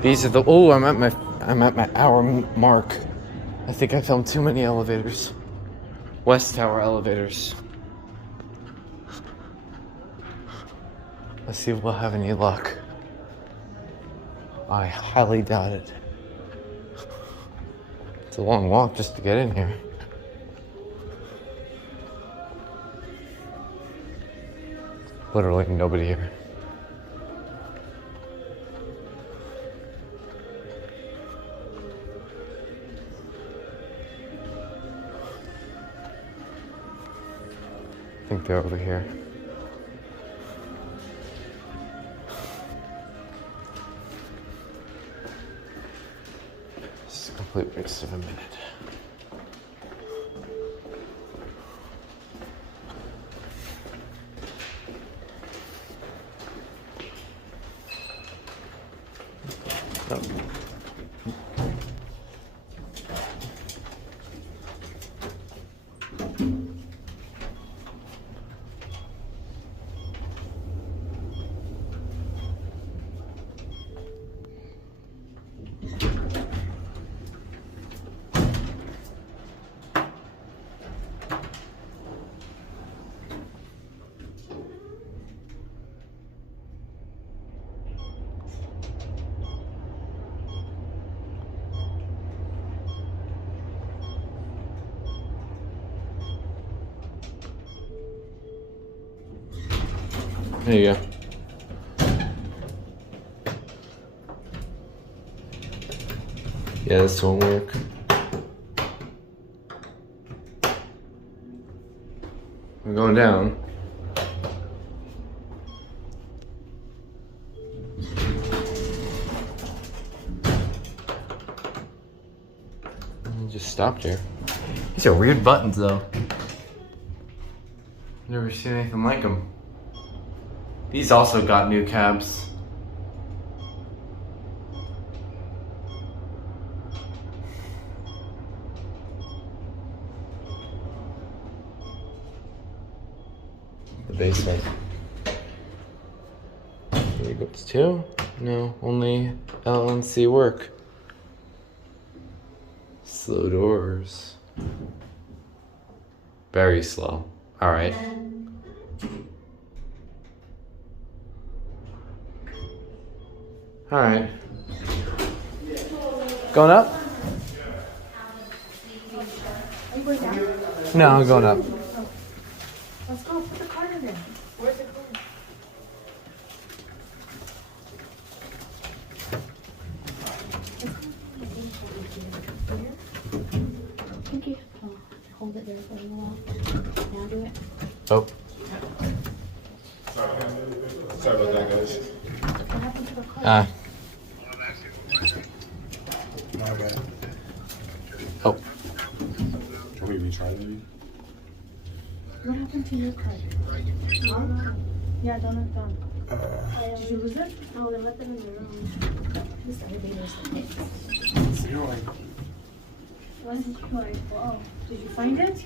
These are the. Oh, I'm at my hour mark. I think I filmed too many elevators. West Tower elevators. Let's see if we'll have any luck. I highly doubt it. It's a long walk just to get in here. Literally nobody here. I think they're over here. It's a complete waste of a minute. Oh. There you go. Yeah, this won't work. We're going down. Just stopped here. These are weird buttons though. Never seen anything like them. These also got new cabs. The basement. Here you go. It's two? No, only L and C work. Slow doors. Very slow. All right. All right. Going up? Are you going down? No, I'm going up. Let's go. Put the card in. Where's the card? Thank you. Oh, hold it there for a little while. Now do it. Oh. Sorry about that, guys. What happened to the card? My bad. Oh. Can we retry maybe? What happened to your card? Huh? Yeah, don't. Did you lose it? Oh, they left it in the room. This elevator's okay. You're like, What is it? Oh, did you find it?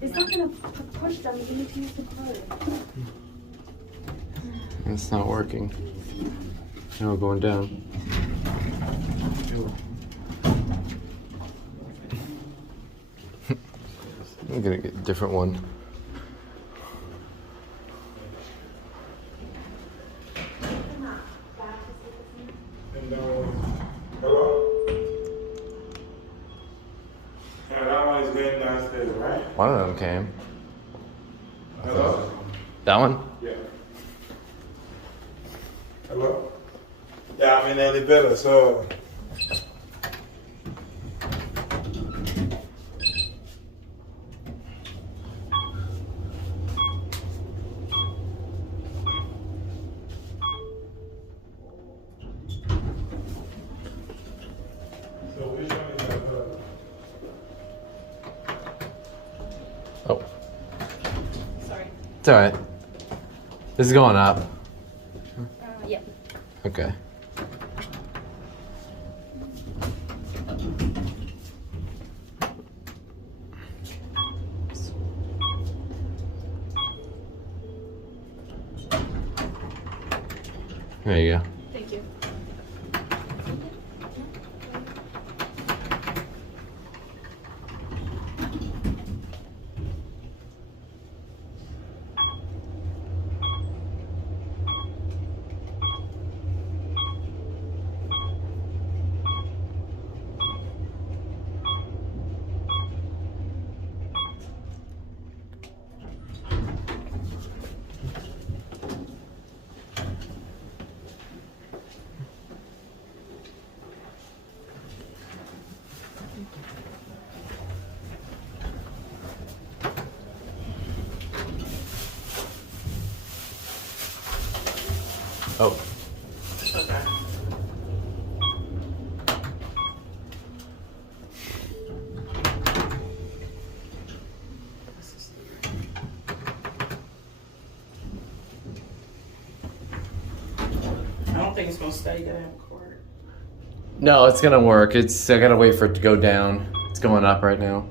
It's not gonna push them. You need to use the card. It's not working. No, going down. I'm gonna get a different one. hello? Yeah, that one is going downstairs, right? One of them came. Hello? That one? Yeah. Hello? Yeah, I'm in the elevator, so. So which one is that? Oh. Sorry. It's alright. This is going up. Yeah. Okay. There you go. Thank you. Okay. I don't think it's gonna stay. You gotta have a cord. No, it's gonna work. I gotta wait for it to go down. It's going up right now.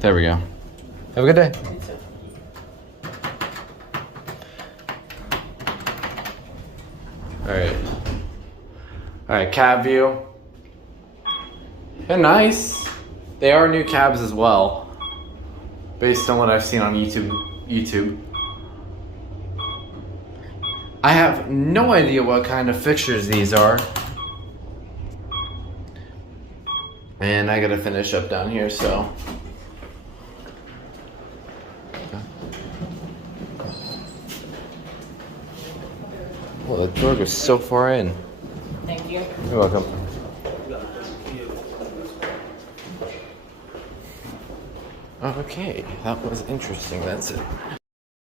There we go. Have a good day. Me too. Alright, cab view. They're nice. They are new cabs as well. Based on what I've seen on YouTube. I have no idea what kind of fixtures these are. And I gotta finish up down here, so. Well, the door goes so far in. Thank you. You're welcome. Okay, that was interesting. That's it.